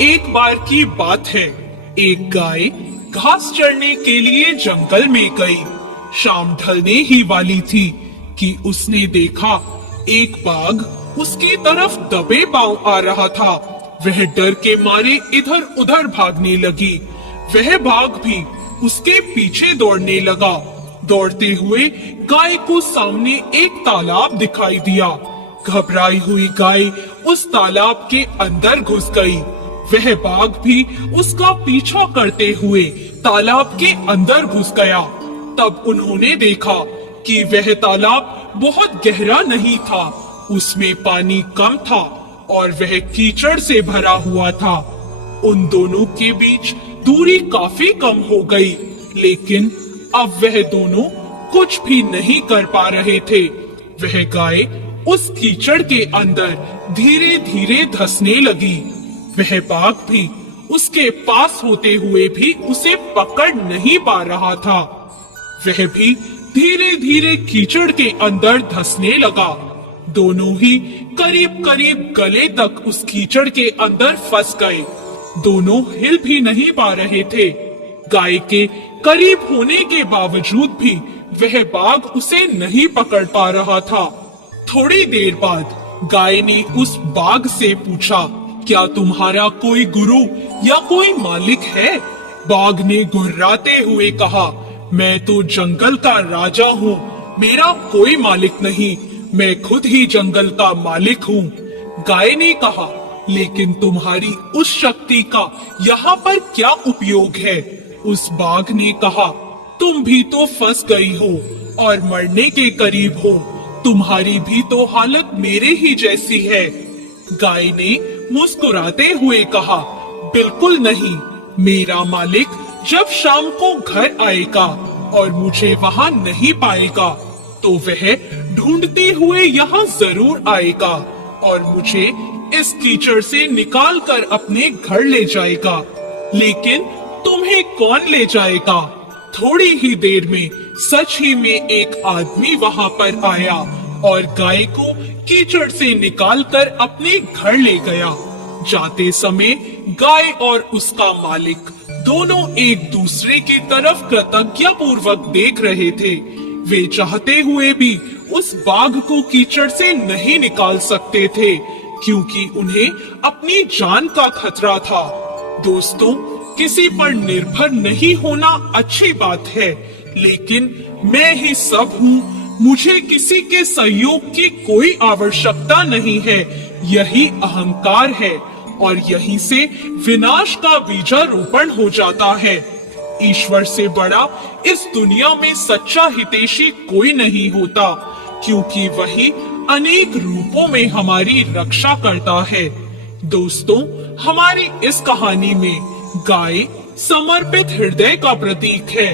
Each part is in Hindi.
एक बार की बात है, एक गाय घास चरने के लिए जंगल में गई। शाम ढलने ही वाली थी कि उसने देखा एक बाघ उसकी तरफ दबे पांव आ रहा था। वह डर के मारे इधर उधर भागने लगी। वह बाघ भी उसके पीछे दौड़ने लगा। दौड़ते हुए गाय को सामने एक तालाब दिखाई दिया। घबराई हुई गाय उस तालाब के अंदर घुस गई। वह बाघ भी उसका पीछा करते हुए तालाब के अंदर घुस गया। तब उन्होंने देखा कि वह तालाब बहुत गहरा नहीं था, उसमें पानी कम था और वह कीचड़ से भरा हुआ था। उन दोनों के बीच दूरी काफी कम हो गई, लेकिन अब वह दोनों कुछ भी नहीं कर पा रहे थे। वह गाय उस कीचड़ के अंदर धीरे धीरे धंसने लगी। वह बाघ भी उसके पास होते हुए भी उसे पकड़ नहीं पा रहा था। वह भी धीरे धीरे कीचड़ के अंदर धंसने लगा। दोनों ही करीब करीब गले तक उस कीचड़ के अंदर फंस गए। दोनों हिल भी नहीं पा रहे थे। गाय के करीब होने के बावजूद भी वह बाघ उसे नहीं पकड़ पा रहा था। थोड़ी देर बाद गाय ने उस बाघ से पूछा, क्या तुम्हारा कोई गुरु या कोई मालिक है? बाघ ने गुर्राते हुए कहा, मैं तो जंगल का राजा हूँ, मेरा कोई मालिक नहीं, मैं खुद ही जंगल का मालिक हूँ। गाय ने कहा, लेकिन तुम्हारी उस शक्ति का यहाँ पर क्या उपयोग है? उस बाघ ने कहा, तुम भी तो फंस गई हो और मरने के करीब हो, तुम्हारी भी तो हालत मेरे ही जैसी है। गाय ने मुस्कुराते हुए कहा, बिल्कुल नहीं, मेरा मालिक जब शाम को घर आएगा और मुझे वहाँ नहीं पाएगा तो वह ढूंढते हुए यहाँ जरूर आएगा और मुझे इस कीचड़ से निकाल कर अपने घर ले जाएगा। लेकिन तुम्हें कौन ले जाएगा? थोड़ी ही देर में सच ही में एक आदमी वहाँ पर आया और गाय को कीचड़ से निकालकर अपने घर ले गया। जाते समय गाय और उसका मालिक दोनों एक दूसरे की तरफ कृतज्ञता पूर्वक देख रहे थे। वे चाहते हुए भी उस बाघ को कीचड़ से नहीं निकाल सकते थे, क्योंकि उन्हें अपनी जान का खतरा था। दोस्तों, किसी पर निर्भर नहीं होना अच्छी बात है, लेकिन मैं ही सब हूँ, मुझे किसी के सहयोग की कोई आवश्यकता नहीं है, यही अहंकार है और यहीं से विनाश का बीजारोपण हो जाता है। ईश्वर से बड़ा इस दुनिया में सच्चा हितैषी कोई नहीं होता, क्योंकि वही अनेक रूपों में हमारी रक्षा करता है। दोस्तों, हमारी इस कहानी में गाय समर्पित हृदय का प्रतीक है,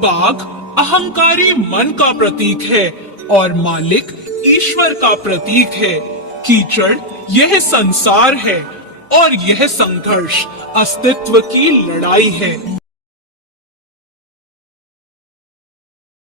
बाघ अहंकारी मन का प्रतीक है और मालिक ईश्वर का प्रतीक है। कीचड़ यह संसार है और यह संघर्ष अस्तित्व की लड़ाई है।